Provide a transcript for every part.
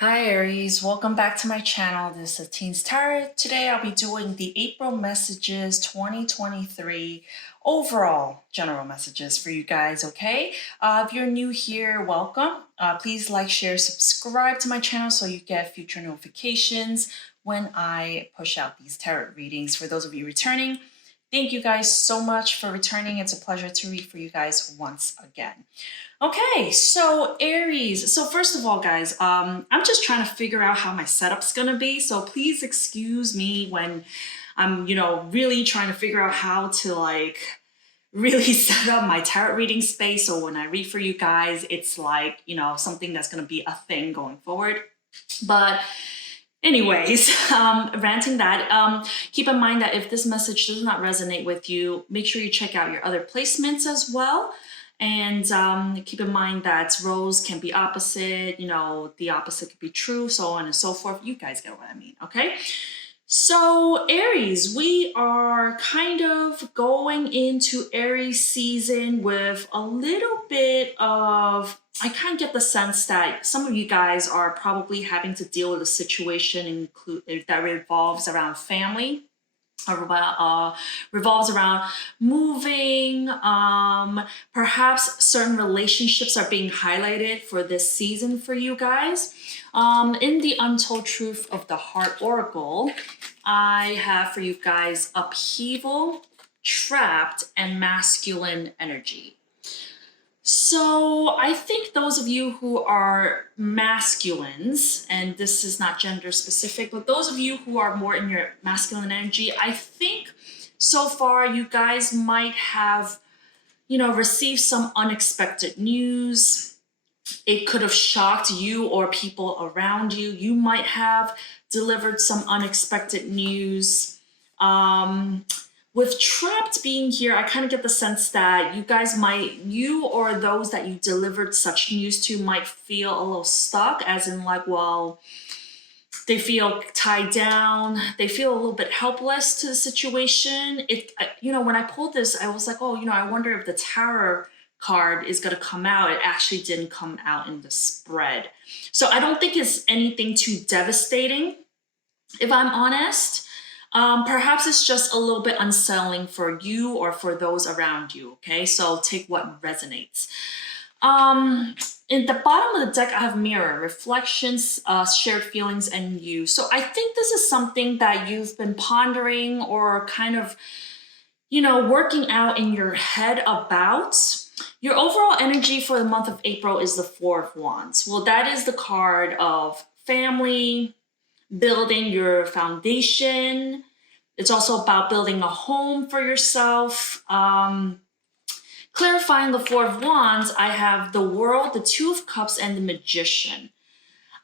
Hi Aries, welcome back to my channel. This is Teen's Tarot. Today I'll be doing the April messages 2023 overall general messages for you guys, okay? If you're new here, welcome. Please like, share, subscribe to my channel so you get future notifications when I push out these tarot readings. For those of you returning, thank you guys so much for returning. It's a pleasure to read for you guys once again. Okay, so Aries. So first of all, guys, I'm just trying to figure out how my setup's gonna be. So please excuse me when I'm, really trying to figure out how to really set up my tarot reading space. So when I read for you guys, it's like, something that's gonna be a thing going forward. But anyways, ranting that, keep in mind that if this message does not resonate with you, make sure you check out your other placements as well. And keep in mind that roles can be opposite, the opposite could be true, so on and so forth. You guys get what I mean, okay? So Aries, we are kind of going into Aries season with a little bit of, I kind of get the sense that some of you guys are probably having to deal with a situation that revolves around family, revolves around moving. Perhaps certain relationships are being highlighted for this season for you guys. In the Untold Truth of the Heart Oracle, I have for you guys upheaval, trapped, and masculine energy. So I think those of you who are masculines, and this is not gender specific, but those of you who are more in your masculine energy, I think so far you guys might have, received some unexpected news. It could have shocked you or people around you. You might have delivered some unexpected news. With trapped being here, I kind of get the sense that you or those that you delivered such news to might feel a little stuck, as in well, they feel tied down. They feel a little bit helpless to the situation. When I pulled this, I was like, oh, I wonder if the Tower card is going to come out. It actually didn't come out in the spread. So I don't think it's anything too devastating, if I'm honest. Perhaps it's just a little bit unsettling for you or for those around you, okay? So take what resonates. In the bottom of the deck, I have mirror, reflections, shared feelings, and you. So I think this is something that you've been pondering or kind of, working out in your head about. Your overall energy for the month of April is the Four of Wands. Well, that is the card of family, building your foundation. It's also about building a home for yourself. Clarifying the Four of Wands, I have the World, the Two of Cups, and the Magician.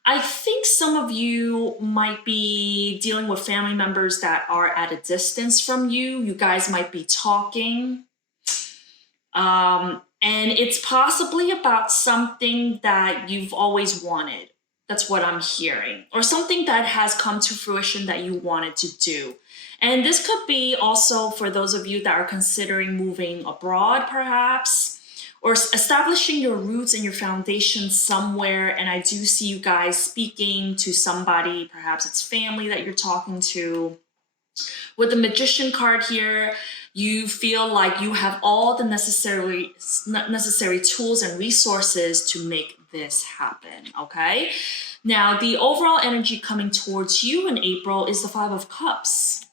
I think some of you might be dealing with family members that are at a distance from you. You guys might be talking. And it's possibly about something that you've always wanted. That's what I'm hearing. Or something that has come to fruition that you wanted to do. And this could be also for those of you that are considering moving abroad, perhaps, or establishing your roots and your foundation somewhere. And I do see you guys speaking to somebody, perhaps it's family that you're talking to. With the Magician card here, you feel like you have all the necessary tools and resources to make this happen, okay? Now, the overall energy coming towards you in April is the Five of Cups.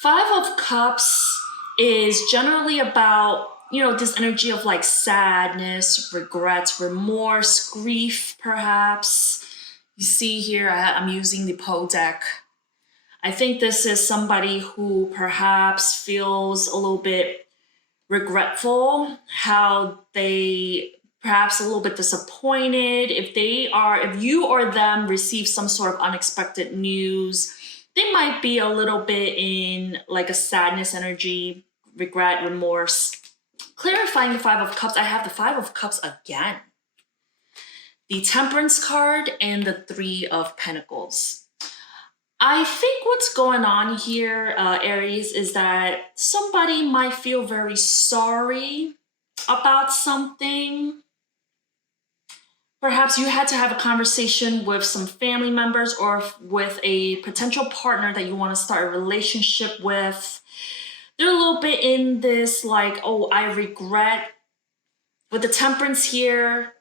Five of Cups is generally about, this energy of sadness, regrets, remorse, grief, perhaps. You see here, I'm using the Poe deck. I think this is somebody who perhaps feels a little bit regretful, how they perhaps a little bit disappointed. If you or them receive some sort of unexpected news, they might be a little bit in a sadness energy, regret, remorse. Clarifying the Five of Cups, I have the Five of Cups again. The Temperance card and the Three of Pentacles. I think what's going on here, Aries, is that somebody might feel very sorry about something. Perhaps you had to have a conversation with some family members or with a potential partner that you want to start a relationship with. They're a little bit in this like, oh, I regret. With the Temperance here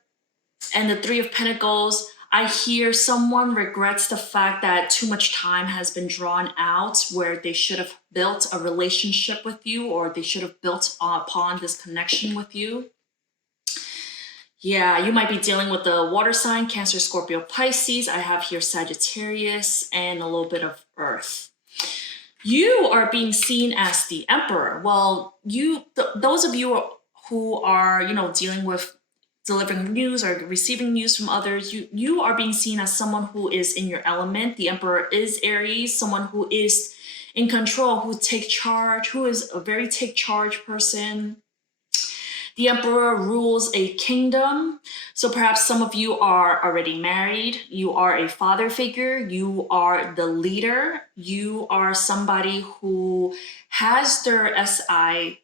and the Three of Pentacles, I hear someone regrets the fact that too much time has been drawn out where they should have built a relationship with you, or they should have built upon this connection with you. Yeah, you might be dealing with the water sign, Cancer, Scorpio, Pisces. I have here Sagittarius and a little bit of Earth. You are being seen as the Emperor. Well, those of you who are, dealing with delivering news or receiving news from others, you are being seen as someone who is in your element. The Emperor is Aries, someone who is in control, who take charge, who is a very take charge person. The Emperor rules a kingdom. So perhaps some of you are already married. You are a father figure. You are the leader. You are somebody who has their S-H-I-T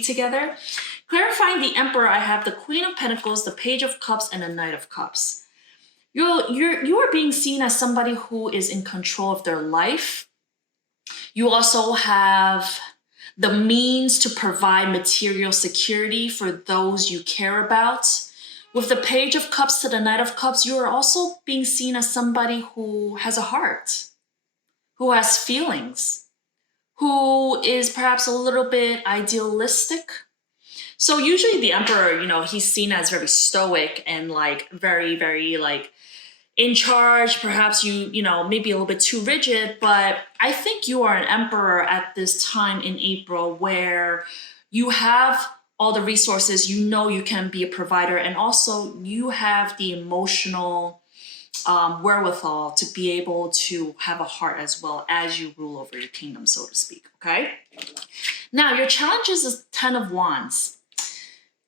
together. Clarifying the Emperor, I have the Queen of Pentacles, the Page of Cups, and the Knight of Cups. You are being seen as somebody who is in control of their life. You also have the means to provide material security for those you care about. With the Page of Cups to the Knight of Cups, you are also being seen as somebody who has a heart, who has feelings, who is perhaps a little bit idealistic. So usually the Emperor, he's seen as very stoic and like very, very like in charge. Perhaps maybe a little bit too rigid, but I think you are an emperor at this time in April where you have all the resources, you can be a provider, and also you have the emotional wherewithal to be able to have a heart as well as you rule over your kingdom, so to speak. Okay. Now your challenge is 10 of Wands.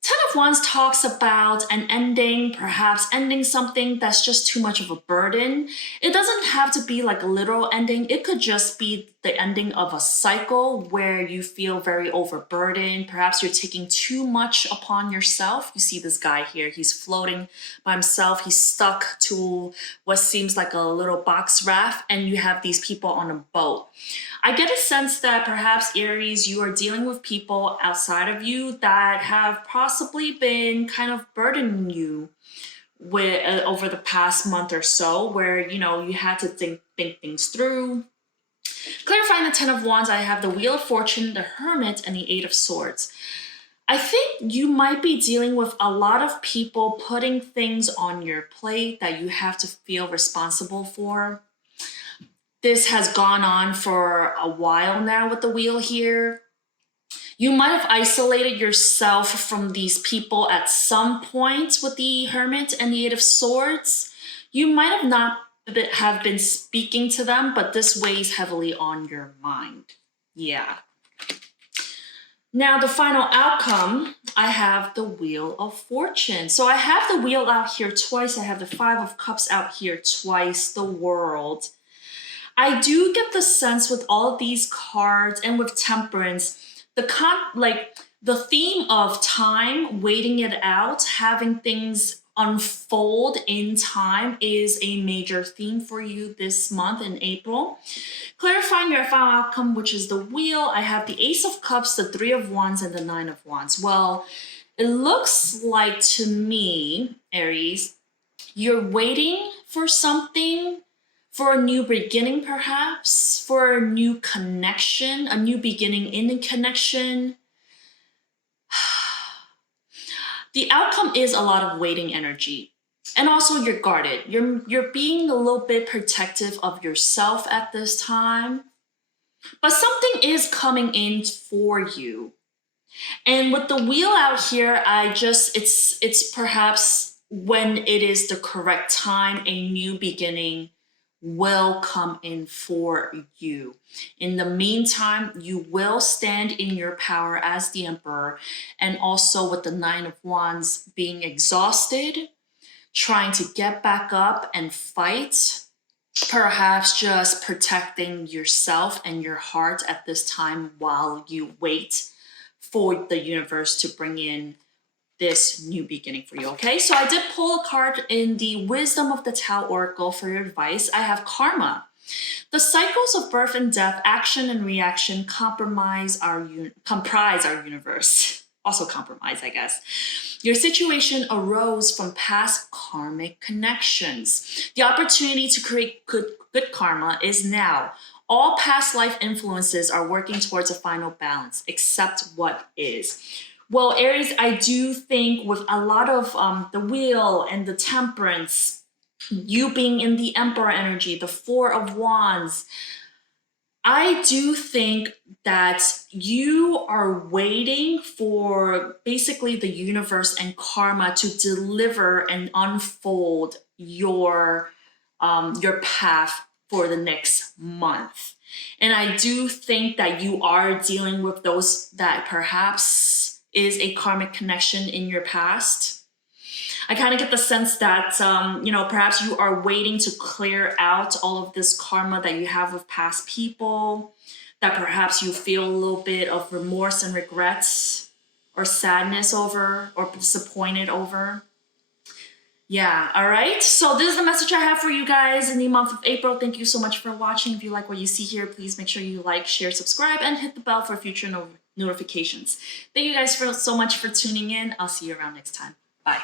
10 of Wands talks about an ending, perhaps ending something that's just too much of a burden. It doesn't have to be like a literal ending. It could just be the ending of a cycle where you feel very overburdened. Perhaps you're taking too much upon yourself. You see this guy here, he's floating by himself. He's stuck to what seems like a little box raft, and you have these people on a boat. I get a sense that perhaps Aries, you are dealing with people outside of you that have possibly been kind of burdening you with over the past month or so, where you had to think things through. Clarifying the 10 of Wands, I have the Wheel of Fortune, the Hermit, and the 8 of Swords. I think you might be dealing with a lot of people putting things on your plate that you have to feel responsible for. This has gone on for a while now with the wheel here. You might have isolated yourself from these people at some point with the Hermit and the 8 of Swords. You might have not have been speaking to them, but this weighs heavily on your mind. Yeah. Now, the final outcome, I have the Wheel of Fortune. So I have the wheel out here twice. I have the 5 of Cups out here twice, the World. I do get the sense with all of these cards and with Temperance, the theme of time, waiting it out, having things unfold in time is a major theme for you this month in April. Clarifying your final outcome, which is the Wheel, I have the Ace of Cups, the 3 of Wands, and the 9 of Wands. Well, it looks like to me, Aries, you're waiting for something, for a new beginning, perhaps, for a new connection, a new beginning in a connection. The outcome is a lot of waiting energy. And also you're guarded. You're being a little bit protective of yourself at this time. But something is coming in for you. And with the wheel out here, it's perhaps when it is the correct time, a new beginning will come in for you. In the meantime, you will stand in your power as the Emperor, and also with the 9 of Wands being exhausted, trying to get back up and fight, perhaps just protecting yourself and your heart at this time while you wait for the universe to bring in this new beginning for you, okay? So I did pull a card in the Wisdom of the Tao Oracle for your advice. I have Karma. The cycles of birth and death, action and reaction comprise our universe. Also compromise, I guess. Your situation arose from past karmic connections. The opportunity to create good karma is now. All past life influences are working towards a final balance, except what is. Well, Aries, I do think with a lot of the wheel and the temperance, you being in the Emperor energy, the Four of Wands, I do think that you are waiting for basically the universe and karma to deliver and unfold your path for the next month. And I do think that you are dealing with those that perhaps is a karmic connection in your past. I kind of get the sense that, perhaps you are waiting to clear out all of this karma that you have with past people, that perhaps you feel a little bit of remorse and regrets or sadness over or disappointed over. Yeah, all right. So this is the message I have for you guys in the month of April. Thank you so much for watching. If you like what you see here, please make sure you like, share, subscribe, and hit the bell for future notifications. Thank you guys so much for tuning in. I'll see you around next time. Bye.